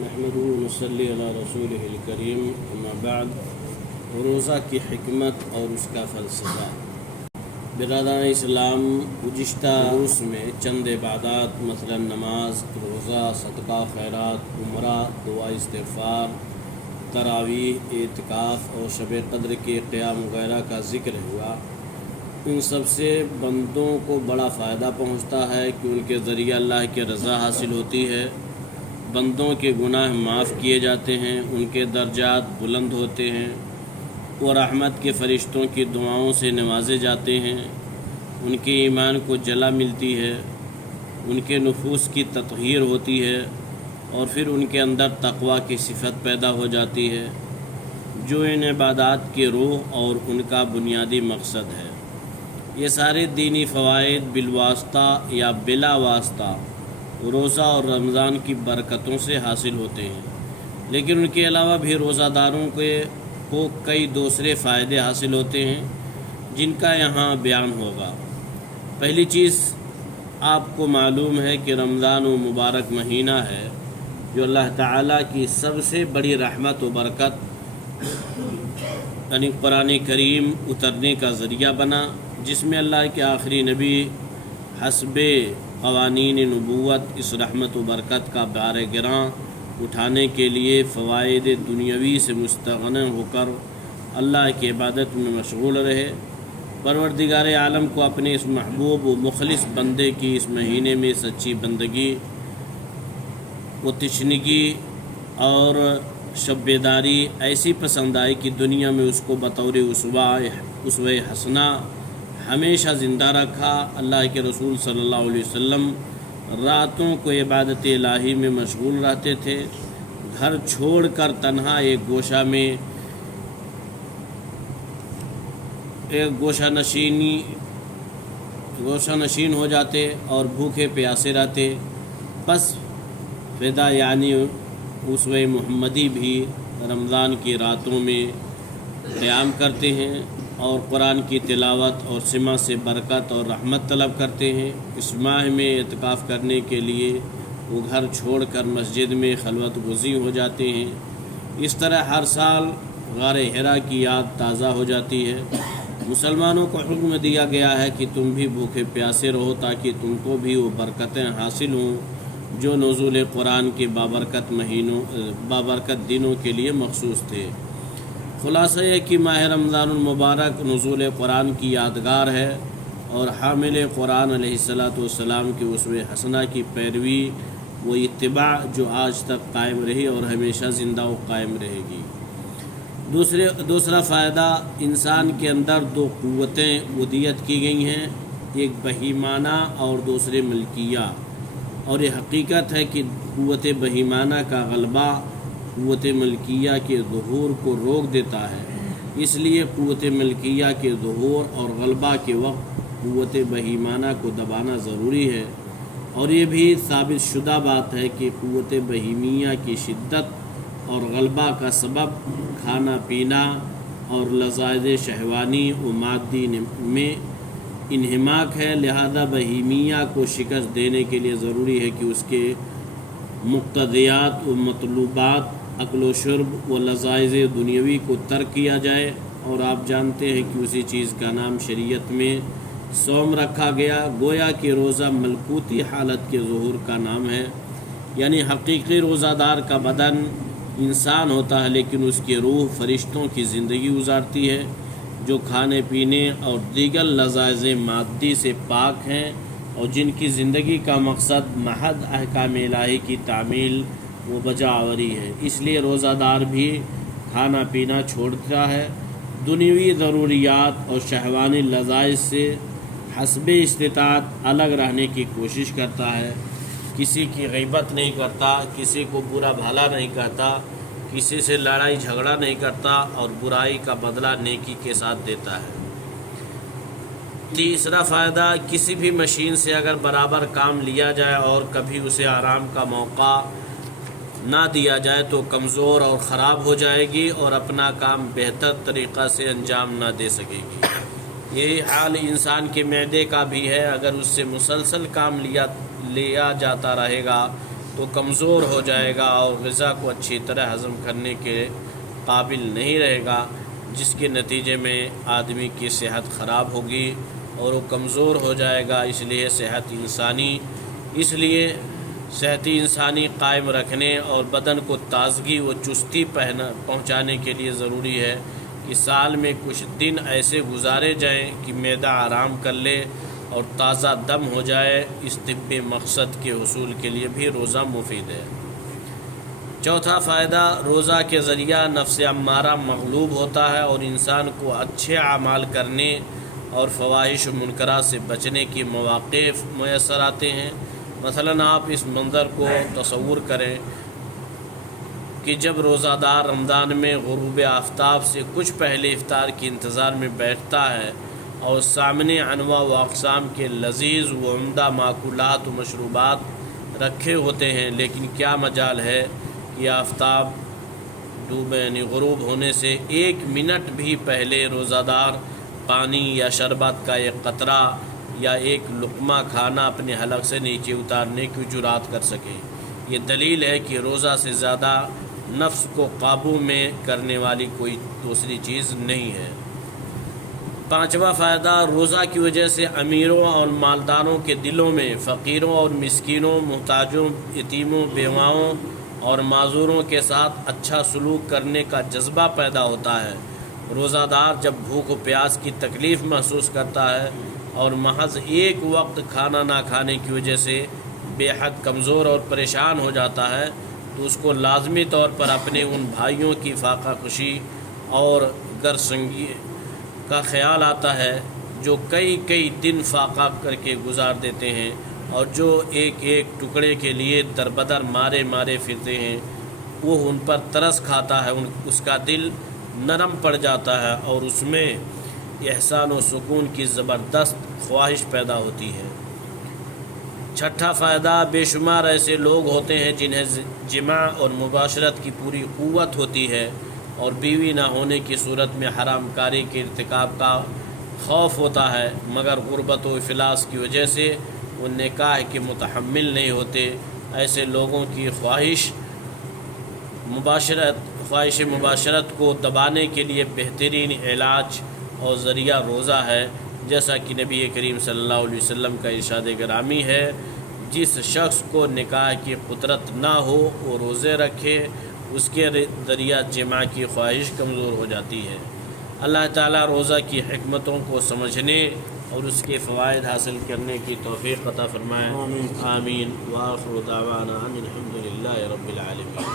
نحمدہ و نصلی علی رسولہ الکریم اما بعد۔ روزہ کی حکمت اور اس کا فلسفہ۔ برادران اسلام، گزشتہ دروس میں چند عبادات مثلا نماز، روزہ، صدقہ خیرات، عمرہ، دعا استغفار، تراویح، اعتکاف اور شب قدر کے قیام وغیرہ کا ذکر ہوا۔ ان سب سے بندوں کو بڑا فائدہ پہنچتا ہے کہ ان کے ذریعہ اللہ کی رضا حاصل ہوتی ہے، بندوں کے گناہ معاف کیے جاتے ہیں، ان کے درجات بلند ہوتے ہیں، وہ رحمت کے فرشتوں کی دعاؤں سے نوازے جاتے ہیں، ان کے ایمان کو جلا ملتی ہے، ان کے نفوس کی تطہیر ہوتی ہے اور پھر ان کے اندر تقوی کی صفت پیدا ہو جاتی ہے، جو ان عبادات کی روح اور ان کا بنیادی مقصد ہے۔ یہ سارے دینی فوائد بالواسطہ یا بلا واسطہ روزہ اور رمضان کی برکتوں سے حاصل ہوتے ہیں، لیکن ان کے علاوہ بھی روزہ داروں کو کئی دوسرے فائدے حاصل ہوتے ہیں جن کا یہاں بیان ہوگا۔ پہلی چیز آپ کو معلوم ہے کہ رمضان و مبارک مہینہ ہے جو اللہ تعالیٰ کی سب سے بڑی رحمت و برکت یعنی قرآن کریم اترنے کا ذریعہ بنا، جس میں اللہ کے آخری نبی حسب قوانین نبوت اس رحمت و برکت کا بار گراں اٹھانے کے لیے فوائد دنیاوی سے مستغنی ہو کر اللہ کی عبادت میں مشغول رہے۔ پروردگار عالم کو اپنے اس محبوب و مخلص بندے کی اس مہینے میں سچی بندگی و تشنگی اور شب بیداری ایسی پسند آئی کہ دنیا میں اس کو بطور اسوہ حسنہ ہمیشہ زندہ رکھا۔ اللہ کے رسول صلی اللہ علیہ وسلم راتوں کو عبادت الہی میں مشغول رہتے تھے، گھر چھوڑ کر تنہا ایک گوشہ نشین ہو جاتے اور بھوکے پیاسے رہتے۔ پس فدا یعنی اسوہ محمدی بھی رمضان کی راتوں میں قیام کرتے ہیں اور قرآن کی تلاوت اور سماع سے برکت اور رحمت طلب کرتے ہیں۔ اس ماہ میں اعتکاف کرنے کے لیے وہ گھر چھوڑ کر مسجد میں خلوت گزی ہو جاتے ہیں۔ اس طرح ہر سال غار حرا کی یاد تازہ ہو جاتی ہے۔ مسلمانوں کو حکم دیا گیا ہے کہ تم بھی بھوکے پیاسے رہو تاکہ تم کو بھی وہ برکتیں حاصل ہوں جو نزول قرآن کے بابرکت دنوں کے لیے مخصوص تھے۔ خلاصہ یہ کہ ماہ رمضان المبارک نزول قرآن کی یادگار ہے اور حامل قرآن علیہ السلام کی اسوہ حسنہ کی پیروی و اتباع جو آج تک قائم رہی اور ہمیشہ زندہ و قائم رہے گی۔ دوسرا فائدہ، انسان کے اندر دو قوتیں ودیت کی گئی ہیں، ایک بہیمانہ اور دوسرے ملکیہ، اور یہ حقیقت ہے کہ قوت بہیمانہ کا غلبہ قوت ملکیہ کے ظہور کو روک دیتا ہے، اس لیے قوت ملکیہ کے ظہور اور غلبہ کے وقت قوت بہیمانہ کو دبانا ضروری ہے۔ اور یہ بھی ثابت شدہ بات ہے کہ قوت بہیمیہ کی شدت اور غلبہ کا سبب کھانا پینا اور لذائذ شہوانی و مادی میں انہماک ہے، لہذا بہیمیہ کو شکست دینے کے لیے ضروری ہے کہ اس کے مقتضیات و مطلوبات اکل و شرب و لذائذ دنیاوی کو ترک کیا جائے، اور آپ جانتے ہیں کہ اسی چیز کا نام شریعت میں صوم رکھا گیا، گویا کہ روزہ ملکوتی حالت کے ظہور کا نام ہے، یعنی حقیقی روزہ دار کا بدن انسان ہوتا ہے لیکن اس کی روح فرشتوں کی زندگی گزارتی ہے جو کھانے پینے اور دیگر لذائذ مادی سے پاک ہیں اور جن کی زندگی کا مقصد محض احکام الہی کی تعمیل و بجا آوری ہے۔ اس لیے روزہ دار بھی کھانا پینا چھوڑتا ہے، دنیوی ضروریات اور شہوانی لذائذ سے حسب استطاعت الگ رہنے کی کوشش کرتا ہے، کسی کی غیبت نہیں کرتا، کسی کو برا بھلا نہیں کہتا، کسی سے لڑائی جھگڑا نہیں کرتا اور برائی کا بدلہ نیکی کے ساتھ دیتا ہے۔ تیسرا فائدہ، کسی بھی مشین سے اگر برابر کام لیا جائے اور کبھی اسے آرام کا موقع نہ دیا جائے تو کمزور اور خراب ہو جائے گی اور اپنا کام بہتر طریقہ سے انجام نہ دے سکے گی۔ یہی حال انسان کے معدے کا بھی ہے، اگر اس سے مسلسل کام لیا جاتا رہے گا تو وہ کمزور ہو جائے گا اور غذا کو اچھی طرح ہضم کرنے کے قابل نہیں رہے گا، جس کے نتیجے میں آدمی کی صحت خراب ہوگی اور وہ کمزور ہو جائے گا۔ اس لیے صحت انسانی قائم رکھنے اور بدن کو تازگی و چستی پہنچانے کے لیے ضروری ہے کہ سال میں کچھ دن ایسے گزارے جائیں کہ معدہ آرام کر لے اور تازہ دم ہو جائے۔ اس طبی مقصد کے حصول کے لیے بھی روزہ مفید ہے۔ چوتھا فائدہ، روزہ کے ذریعہ نفس امارہ مغلوب ہوتا ہے اور انسان کو اچھے اعمال کرنے اور فواحش و منکرات سے بچنے کے مواقع میسر آتے ہیں۔ مثلاً آپ اس منظر کو تصور کریں کہ جب روزہ دار رمضان میں غروب آفتاب سے کچھ پہلے افطار کے انتظار میں بیٹھتا ہے اور سامنے انواع و اقسام کے لذیذ و عمدہ ماکولات و مشروبات رکھے ہوتے ہیں، لیکن کیا مجال ہے کہ آفتاب یعنی غروب ہونے سے 1 منٹ بھی پہلے روزہ دار پانی یا شربت کا ایک قطرہ یا ایک لقمہ کھانا اپنے حلق سے نیچے اتارنے کی جرات کر سکے۔ یہ دلیل ہے کہ روزہ سے زیادہ نفس کو قابو میں کرنے والی کوئی دوسری چیز نہیں ہے۔ پانچواں فائدہ، روزہ کی وجہ سے امیروں اور مالداروں کے دلوں میں فقیروں اور مسکینوں، محتاجوں، یتیموں، بیواؤں اور معذوروں کے ساتھ اچھا سلوک کرنے کا جذبہ پیدا ہوتا ہے۔ روزہ دار جب بھوک و پیاس کی تکلیف محسوس کرتا ہے اور محض ایک وقت کھانا نہ کھانے کی وجہ سے بے حد کمزور اور پریشان ہو جاتا ہے تو اس کو لازمی طور پر اپنے ان بھائیوں کی فاقہ کشی اور گرسنگی کا خیال آتا ہے جو کئی دن فاقہ کر کے گزار دیتے ہیں اور جو ایک ایک ٹکڑے کے لیے دربدر مارے پھرتے ہیں۔ وہ ان پر ترس کھاتا ہے، اس کا دل نرم پڑ جاتا ہے اور اس میں احسان و سکون کی زبردست خواہش پیدا ہوتی ہے۔ چھٹا فائدہ، بے شمار ایسے لوگ ہوتے ہیں جنہیں جماع اور مباشرت کی پوری قوت ہوتی ہے اور بیوی نہ ہونے کی صورت میں حرام کاری کے ارتکاب کا خوف ہوتا ہے، مگر غربت و افلاس کی وجہ سے وہ نکاح کے متحمل نہیں ہوتے۔ ایسے لوگوں کی خواہش مباشرت کو دبانے کے لیے بہترین علاج اور ذریعہ روزہ ہے، جیسا کہ نبی کریم صلی اللہ علیہ وسلم کا ارشاد گرامی ہے، جس شخص کو نکاح کی قدرت نہ ہو وہ روزے رکھے، اس کے ذریعہ جماع کی خواہش کمزور ہو جاتی ہے۔ اللہ تعالیٰ روزہ کی حکمتوں کو سمجھنے اور اس کے فوائد حاصل کرنے کی توفیق عطا فرمائے۔ آمین۔ وآخر دعوانا ان الحمد للہ رب العالمین۔